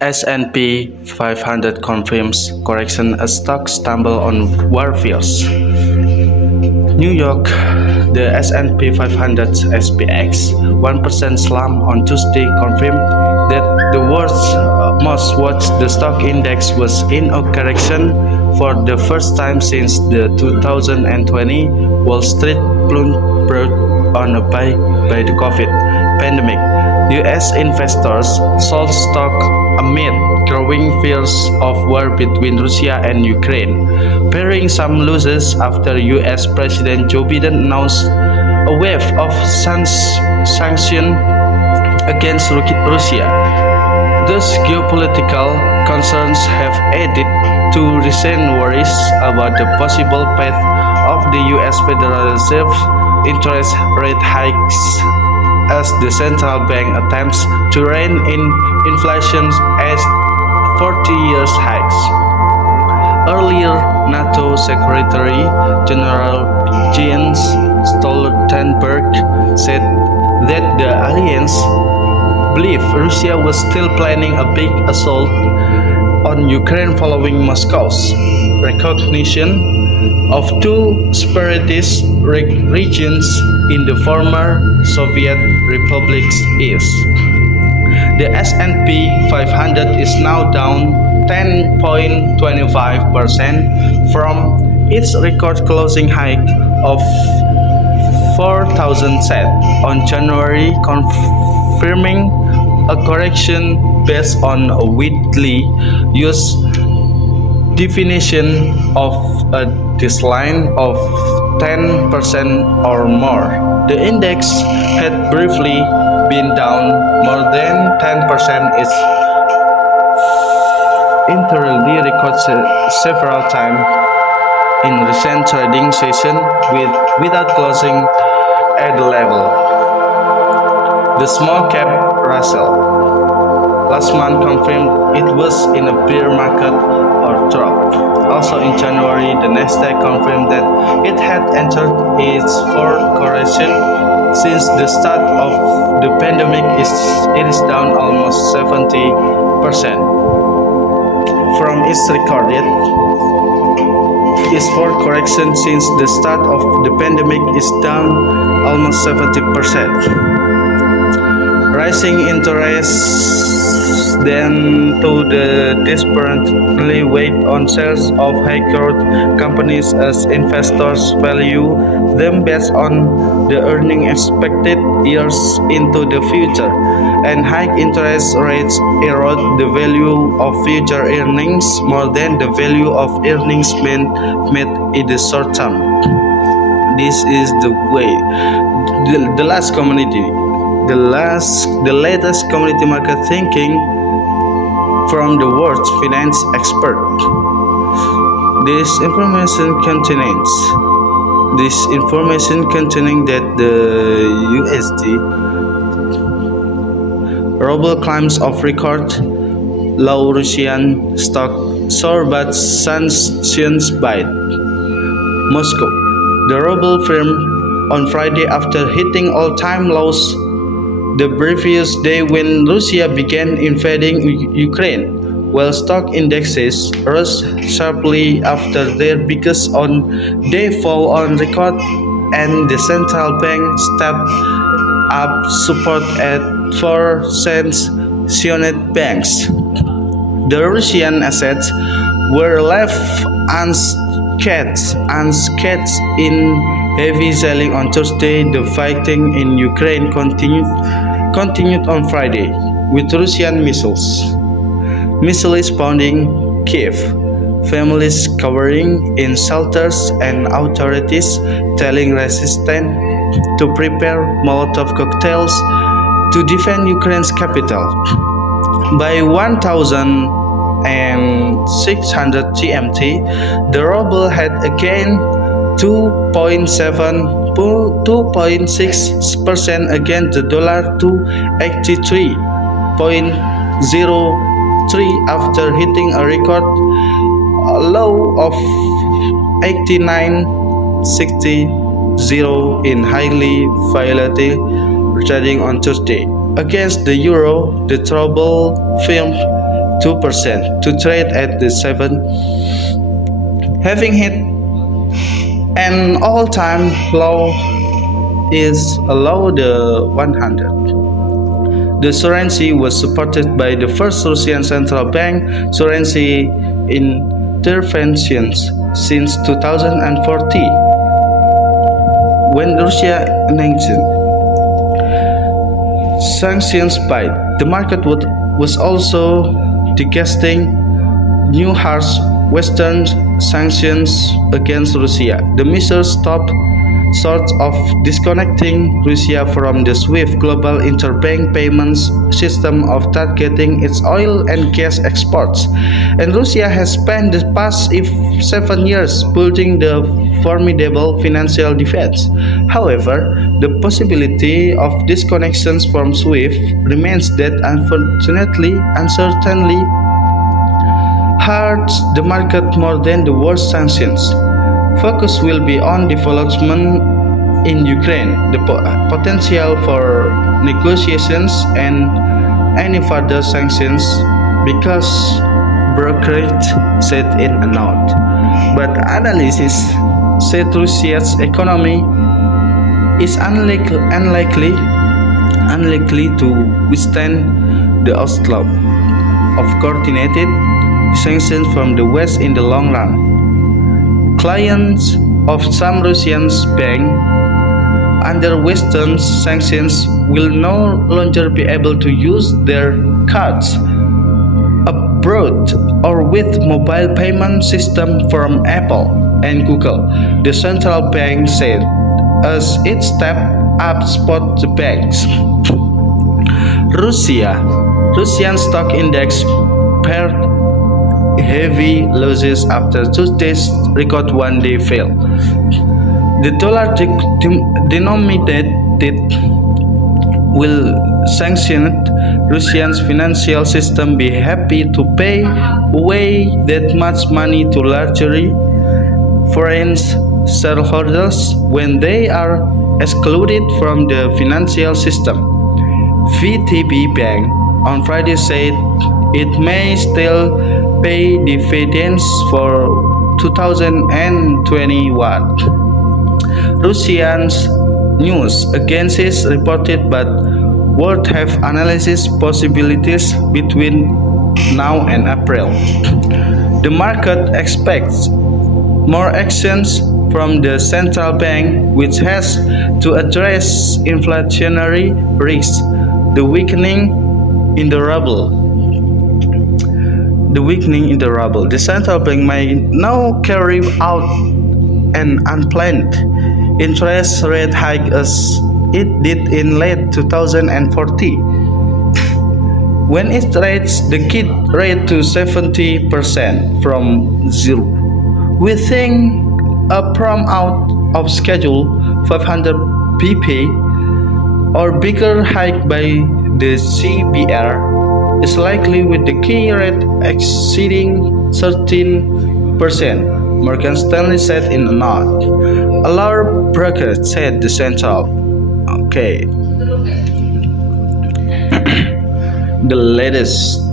S&P 500 confirms correction as stocks stumble on war fears. New York, the S&P 500 SPX 1% slump on Tuesday confirmed that the world's most watched the stock index was in a correction for the first time since the 2020 Wall Street plunge brought on a buy by the COVID pandemic. U.S. investors sold stock amid growing fears of war between Russia and Ukraine, bearing some losses after U.S. President Joe Biden announced a wave of sanctions against Russia. Thus, geopolitical concerns have added to recent worries about the possible path of the U.S. Federal Reserve's interest rate hikes as the central bank attempts to rein in inflation at 40-year highs. Earlier, NATO Secretary-General Jens Stoltenberg said that the alliance believed Russia was still planning a big assault on Ukraine following Moscow's recognition of two separatist regions in the former Soviet republics east. The S&P 500 is now down 10.25% from its record closing high of 4,000 set on January, confirming a correction based on a widely used definition of a decline of 10% or more. The index had briefly been down more than 10% its internally recorded several times in recent trading session without closing at the level. The small cap Russell last month confirmed it was in a bear market or drop. Also in January, the Nasdaq confirmed that it had entered its fourth correction since the start of the pandemic. It is down almost 70% from its recorded. Its fourth correction since the start of the pandemic is down almost 70%. Rising interest then to the desperately weighed on sales of high-growth companies as investors value them based on the earnings expected years into the future, and high interest rates erode the value of future earnings more than the value of earnings made in the short term. This is the way. The latest community market thinking from the world's finance expert. This information containing that the USD ruble climbs of record low. Russian stock soar but sanctions bite Moscow. The ruble firmed on Friday after hitting all-time lows the previous day when Russia began invading Ukraine, while stock indexes rose sharply after their biggest on-day fall on record, and the central bank stepped up support at for sanctioned banks. The Russian assets were left unscathed in heavy selling on Thursday. The fighting in Ukraine continued on Friday, with Russian missiles pounding Kiev, families cowering in shelters, and authorities telling residents to prepare Molotov cocktails to defend Ukraine's capital. By 1,600 GMT, the ruble had again 2.6% against the dollar to 83.03 after hitting a record low of 89.60 in highly volatile trading on Tuesday. Against the euro, the ruble firmed 2% to trade at the 7, having hit an all-time low is below the 100. The currency was supported by the first Russian central bank currency interventions since 2014, when Russia announced sanctions bite. The market was also digesting new harsh Western sanctions against Russia. The measures stopped short of disconnecting Russia from the SWIFT global interbank payments system of targeting its oil and gas exports. And Russia has spent the past 7 years building the formidable financial defense. However, the possibility of disconnections from SWIFT remains that uncertainly hurts the market more than the worst sanctions. Focus will be on development in Ukraine, the potential for negotiations, and any further sanctions, because Brokerage said in a note. But analysis said Russia's economy is unlikely to withstand the onslaught of coordinated sanctions from the West in the long run. Clients of some Russian banks under Western sanctions will no longer be able to use their cards abroad or with mobile payment system from Apple and Google, the central bank said, as it stepped up spot the banks. Russian stock index paired heavy losses after Tuesday's record one-day fall. The dollar-denominated will sanctioned Russia's financial system be happy to pay away that much money to largely foreign shareholders when they are excluded from the financial system. VTB Bank on Friday said it may still pay dividends for 2021. Russia's news agencies reported but would have analysis possibilities between now and April. The market expects more actions from the central bank, which has to address inflationary risks, the weakening in the ruble. The central bank may now carry out an unplanned interest rate hike as it did in late 2014, when it raised the key rate to 70% from zero. We think a prom out of schedule 500 bp or bigger hike by the CBR is likely, with the key rate exceeding 13%, Morgan Stanley said in a note. A lower broker said the central. Okay.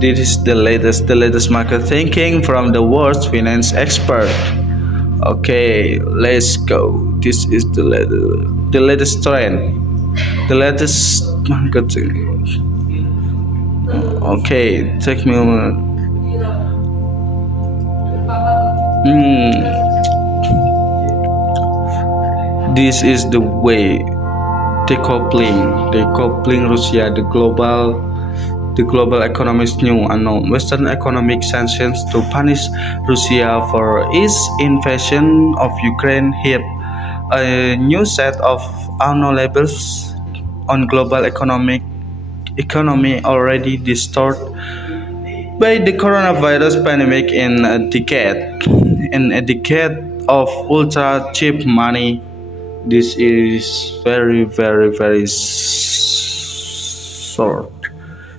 This is the latest market thinking from the world's finance expert. Okay, let's go. This is the latest trend, the latest marketing. Okay, take me a moment. This is the way decoupling Russia, the global economy's new unknown. Western economic sanctions to punish Russia for its invasion of Ukraine hit a new set of unknown labels on global economy already distorted by the coronavirus pandemic in a decade of ultra cheap money. This is very short.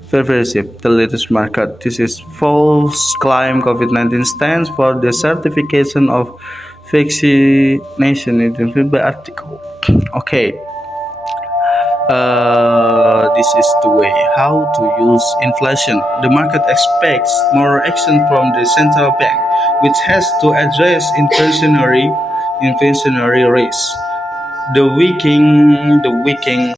Very cheap. The latest market. This is false claim COVID-19 stands for the certification of vaccination in the article. Okay. This is the way how to use inflation. The market expects more action from the central bank, which has to address inflationary risk. The weakening